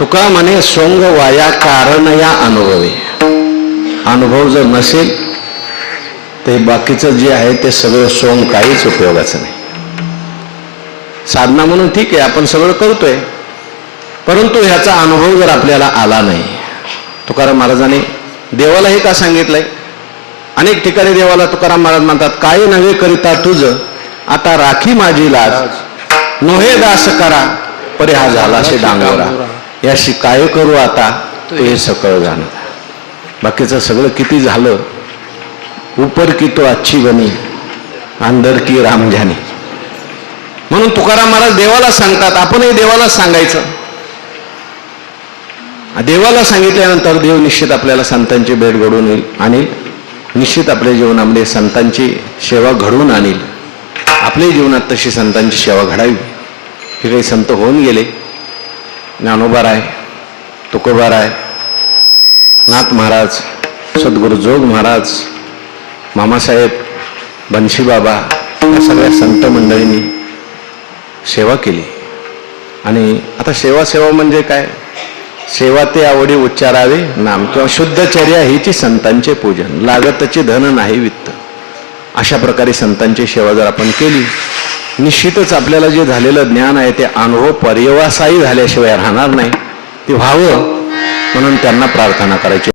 तुका म्हणे सोंग वाया कारण या अनुभवे. अनुभव जर नसेल ते बाकीचं जे आहे ते सगळं सोंग काहीच उपयोगाचं नाही. साधना म्हणून ठीक आहे, आपण सगळं करतोय, परंतु ह्याचा अनुभव जर आपल्याला आला नाही. तुकाराम महाराजांनी देवाला हे का सांगितलंय? अनेक ठिकाणी देवाला तुकाराम महाराज म्हणतात, काही नव्हे करिता तुझ आता राखी माझी लाज, नोहे दास करा परे हा झाला असे डांगोरा, याशी काय करू आता तू हे सकळ जाण. बाकीचं सगळं किती झालं, ऊपर की तो अच्छी बनी अंदर की राम जानी. म्हणून तुकाराम महाराज देवाला सांगतात, आपणही देवाला सांगायचं. देवाला सांगितल्यानंतर देव निश्चित आपल्याला संतांची भेट घडवून येईल आणि निश्चित आपल्या जीवनामध्ये संतांची सेवा घडवून आणील. आपल्या जीवनात तशी संतांची सेवा घडावी. हे काही संत होऊन गेले, ज्ञानोबाराय, तुकोबाराय, नाथ महाराज, सद्गुरू जोग महाराज, मामासाहेब, बंशीबाबा, या सगळ्या संत मंडळींनी सेवा केली. आणि आता सेवा म्हणजे काय? सेवा ते आवडी उच्चारावे नाम, किंवा शुद्धचर्या हीची संतांचे पूजन, लागतचे धन नाही वित्त. अशा प्रकारे संतांची सेवा जर आपण केली, निश्चितच आपल्याला जे झालेलं ज्ञान आहे ते अनुभव पर्यवसायी झाल्याशिवाय राहणार नाही. ते व्हावं म्हणून त्यांना प्रार्थना करायची.